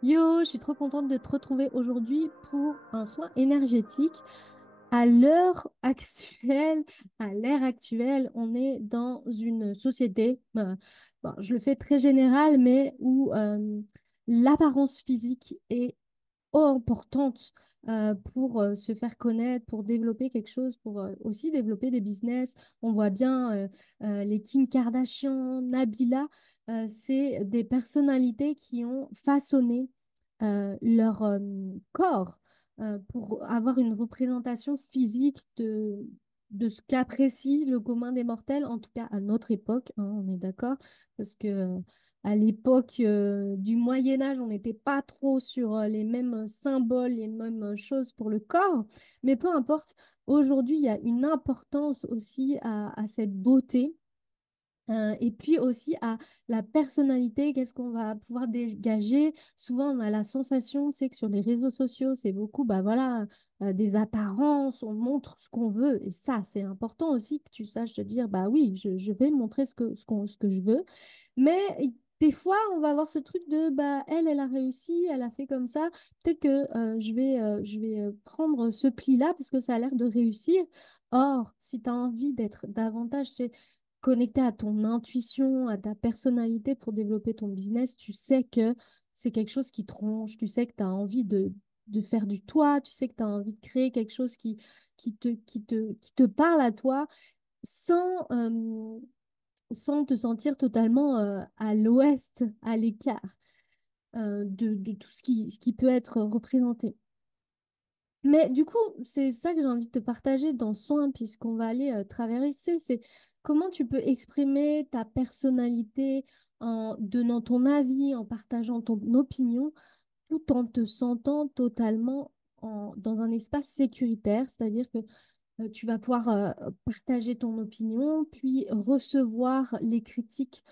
Yo, je suis trop contente de te retrouver aujourd'hui pour un soin énergétique. À l'heure actuelle, à l'ère actuelle, on est dans une société, bon, je le fais très général, mais où l'apparence physique est importante pour se faire connaître, pour développer quelque chose, pour aussi développer des business. On voit bien les Kim Kardashian, Nabila, c'est des personnalités qui ont façonné leur corps pour avoir une représentation physique de ce qu'apprécie le commun des mortels, en tout cas à notre époque, hein, on est d'accord, parce que à l'époque du Moyen Âge, on n'était pas trop sur les mêmes symboles, les mêmes choses pour le corps, mais peu importe, aujourd'hui, il y a une importance aussi à cette beauté. Et puis aussi à la personnalité, qu'est-ce qu'on va pouvoir dégager. Souvent, on a la sensation, tu sais, que sur les réseaux sociaux, c'est beaucoup, bah voilà, des apparences, on montre ce qu'on veut. Et ça, c'est important aussi que tu saches te dire, bah oui, je vais montrer ce que je veux. Mais des fois, on va avoir ce truc de, bah elle a réussi, elle a fait comme ça. Peut-être que je vais prendre ce pli-là parce que ça a l'air de réussir. Or, si tu as envie d'être davantage, tu sais, connecté à ton intuition, à ta personnalité pour développer ton business, tu sais que c'est quelque chose qui tronche, tu sais que tu as envie de faire du toi, tu sais que tu as envie de créer quelque chose qui te parle à toi sans, sans te sentir totalement à l'ouest, à l'écart de tout ce qui peut être représenté. Mais du coup, c'est ça que j'ai envie de te partager dans Soin, puisqu'on va aller traverser, c'est comment tu peux exprimer ta personnalité en donnant ton avis, en partageant ton opinion, tout en te sentant totalement dans un espace sécuritaire, c'est-à-dire que tu vas pouvoir partager ton opinion, puis recevoir les critiques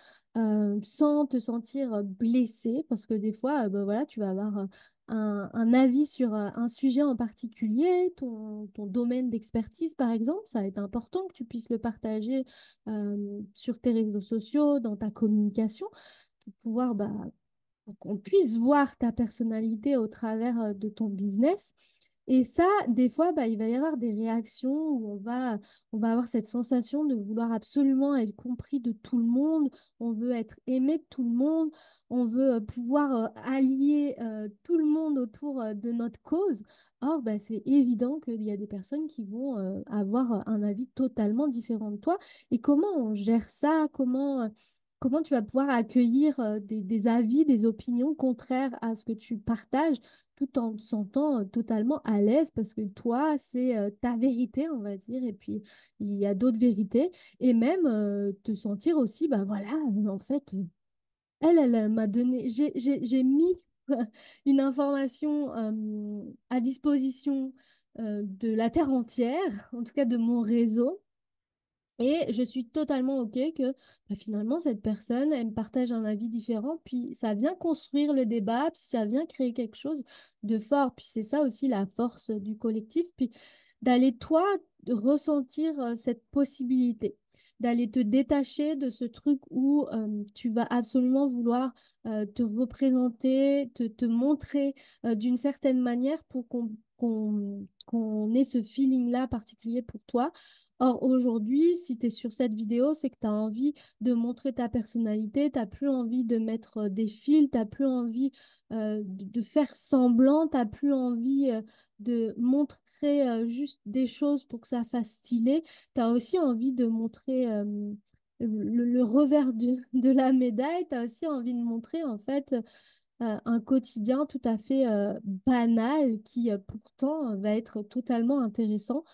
sans te sentir blessé, parce que des fois, ben voilà, tu vas avoir un avis sur un sujet en particulier, ton domaine d'expertise, par exemple. Ça va être important que tu puisses le partager sur tes réseaux sociaux, dans ta communication, pour pouvoir bah, pour qu'on puisse voir ta personnalité au travers de ton business. Et ça, des fois, bah, il va y avoir des réactions où on va avoir cette sensation de vouloir absolument être compris de tout le monde, on veut être aimé de tout le monde, on veut pouvoir allier tout le monde autour de notre cause. Or, bah, c'est évident qu'il y a des personnes qui vont avoir un avis totalement différent de toi. Et comment on gère ça? Comment tu vas pouvoir accueillir des avis, des opinions contraires à ce que tu partages tout en te sentant totalement à l'aise parce que toi, c'est ta vérité, on va dire, et puis il y a d'autres vérités, et même te sentir aussi, bah voilà, en fait, elle m'a donné, j'ai mis une information à disposition de la Terre entière, en tout cas de mon réseau. Et je suis totalement OK que bah, finalement, cette personne, elle me partage un avis différent, puis ça vient construire le débat, puis ça vient créer quelque chose de fort. Puis c'est ça aussi la force du collectif, puis d'aller toi ressentir cette possibilité, d'aller te détacher de ce truc où tu vas absolument vouloir te représenter, te montrer d'une certaine manière pour qu'on ait ce feeling-là particulier pour toi. Or, aujourd'hui, si tu es sur cette vidéo, c'est que tu as envie de montrer ta personnalité, tu n'as plus envie de mettre des fils, tu n'as plus envie de faire semblant, tu n'as plus envie de montrer juste des choses pour que ça fasse stylé. Tu as aussi envie de montrer le revers de la médaille, tu as aussi envie de montrer en fait un quotidien tout à fait banal qui pourtant va être totalement intéressant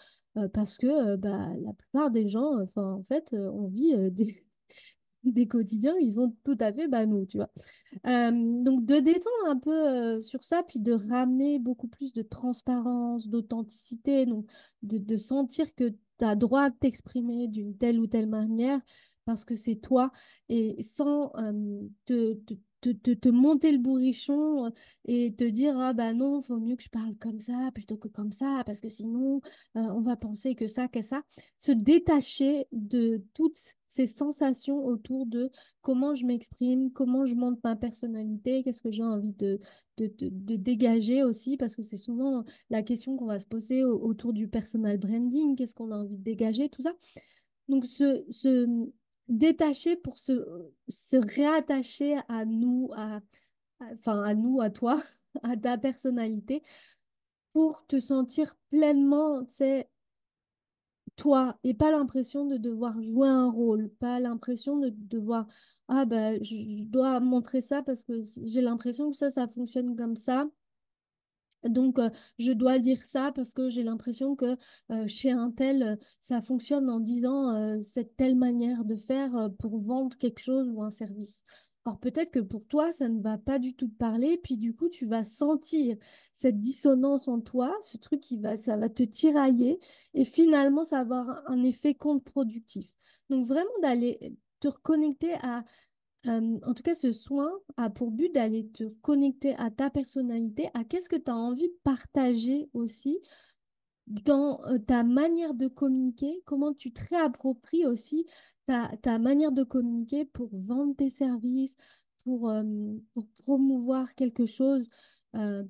parce que bah, la plupart des gens, enfin en fait, on vit des quotidiens, ils sont tout à fait banaux, tu vois. Donc de détendre un peu sur ça, puis de ramener beaucoup plus de transparence, d'authenticité, donc de sentir que tu as droit de t'exprimer d'une telle ou telle manière parce que c'est toi et sans te monter le bourrichon et te dire, ah bah non, faut mieux que je parle comme ça plutôt que comme ça, parce que sinon, on va penser que ça, que ça. Se détacher de toutes ces sensations autour de comment je m'exprime, comment je montre ma personnalité, qu'est-ce que j'ai envie de dégager aussi, parce que c'est souvent la question qu'on va se poser autour du personal branding, qu'est-ce qu'on a envie de dégager, tout ça. Donc, se détacher pour se réattacher à nous, enfin, à nous, à toi, à ta personnalité, pour te sentir pleinement, tu sais, toi, et pas l'impression de devoir jouer un rôle, pas l'impression de devoir, ah ben, je dois montrer ça parce que j'ai l'impression que ça fonctionne comme ça. Donc, je dois dire ça parce que j'ai l'impression que chez un tel, ça fonctionne en disant cette telle manière de faire pour vendre quelque chose ou un service. Or, peut-être que pour toi, ça ne va pas du tout te parler, puis du coup, tu vas sentir cette dissonance en toi, ce truc ça va te tirailler, et finalement, ça va avoir un effet contre-productif. Donc, vraiment d'aller te reconnecter en tout cas, ce soin a pour but d'aller te connecter à ta personnalité, à qu'est-ce que tu as envie de partager aussi dans ta manière de communiquer, comment tu te réappropries aussi ta manière de communiquer pour vendre tes services, pour promouvoir quelque chose,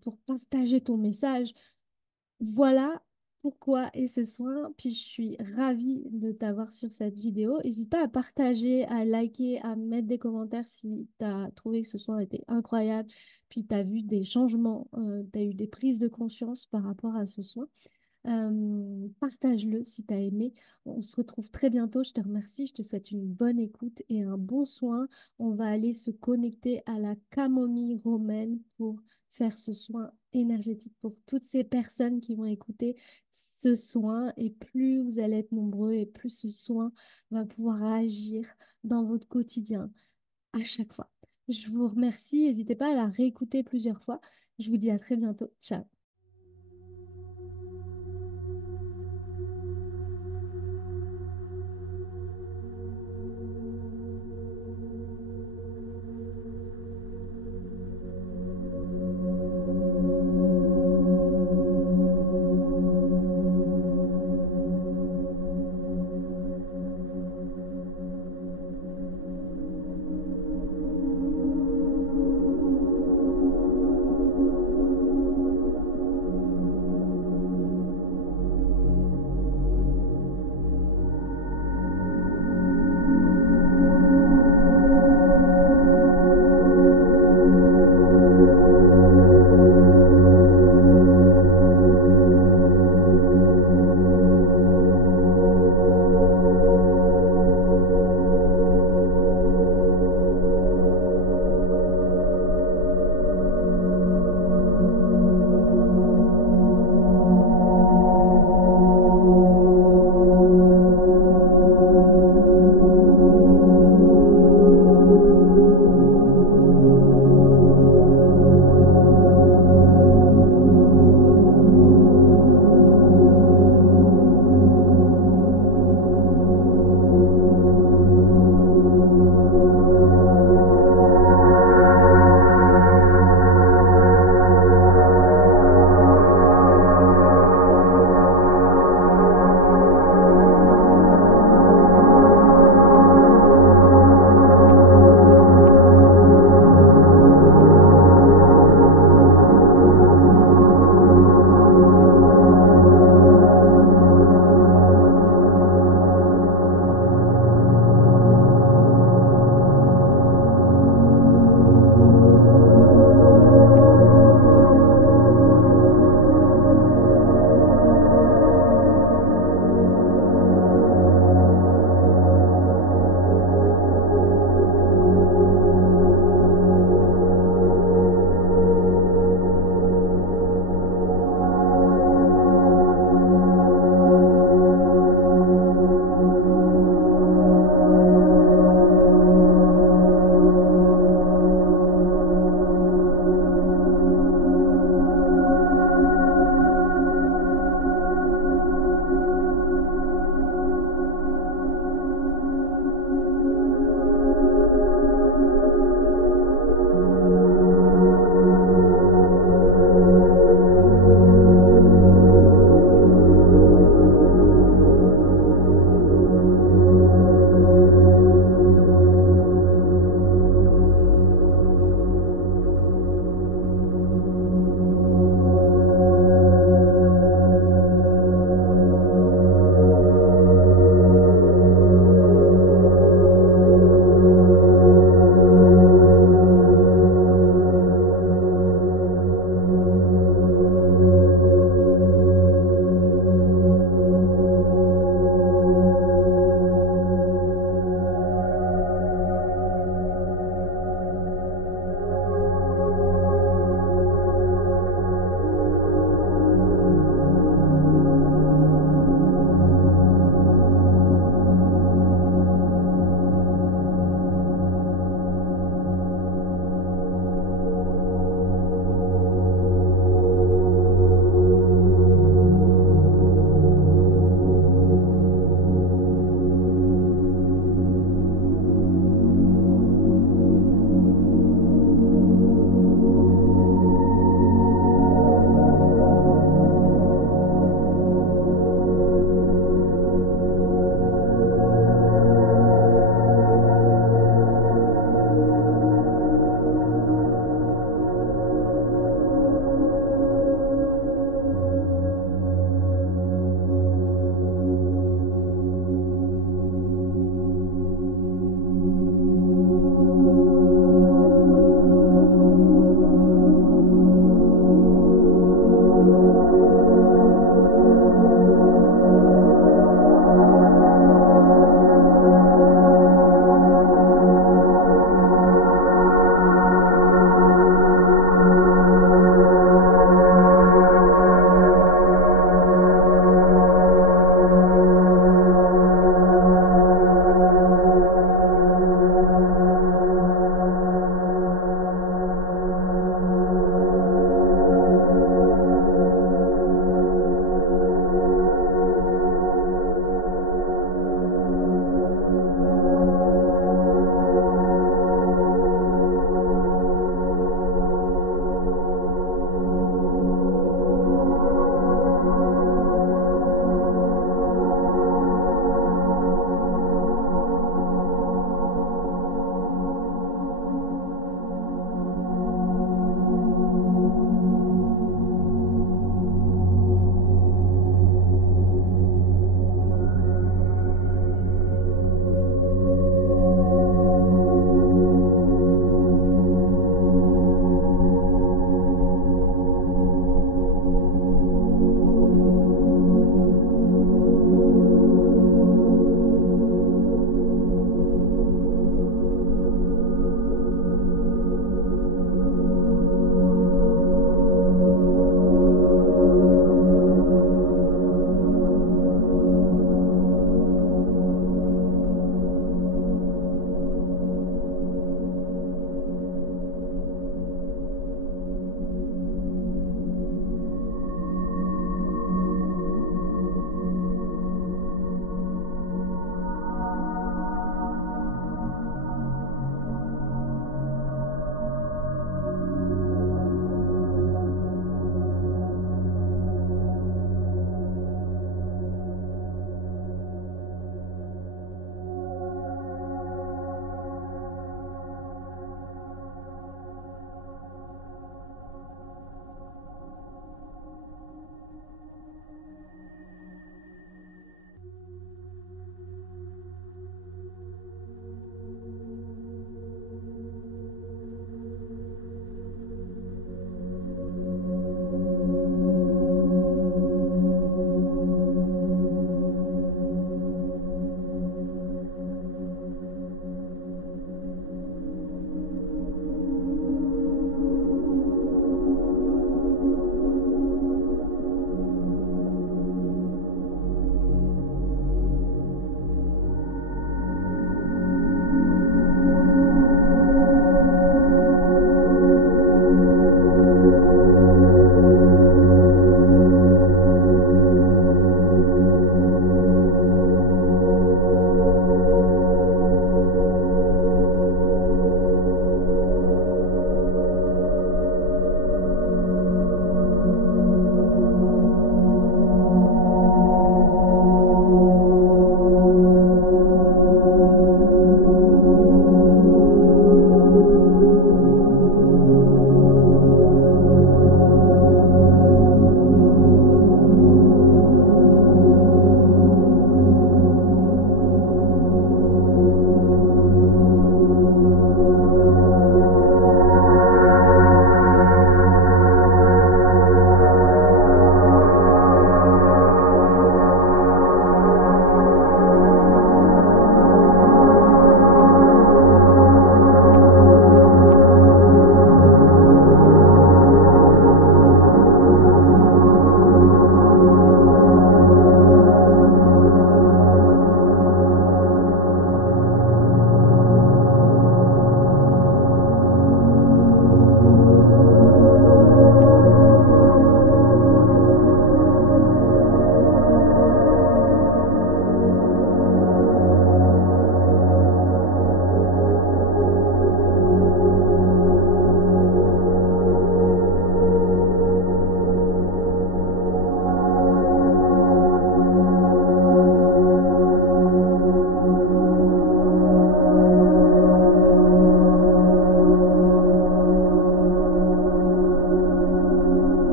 pour partager ton message. Voilà pourquoi et ce soin. Puis je suis ravie de t'avoir sur cette vidéo. N'hésite pas à partager, à liker, à mettre des commentaires si tu as trouvé que ce soin était incroyable. Puis tu as vu des changements, tu as eu des prises de conscience par rapport à ce soin. Partage-le si tu as aimé. On se retrouve très bientôt. Je te remercie. Je te souhaite une bonne écoute et un bon soin. On va aller se connecter à la camomille romaine pour faire ce soin énergétique pour toutes ces personnes qui vont écouter ce soin. Et plus vous allez être nombreux et plus ce soin va pouvoir agir dans votre quotidien à chaque fois. Je vous remercie. N'hésitez pas à la réécouter plusieurs fois. Je vous dis à très bientôt. Ciao.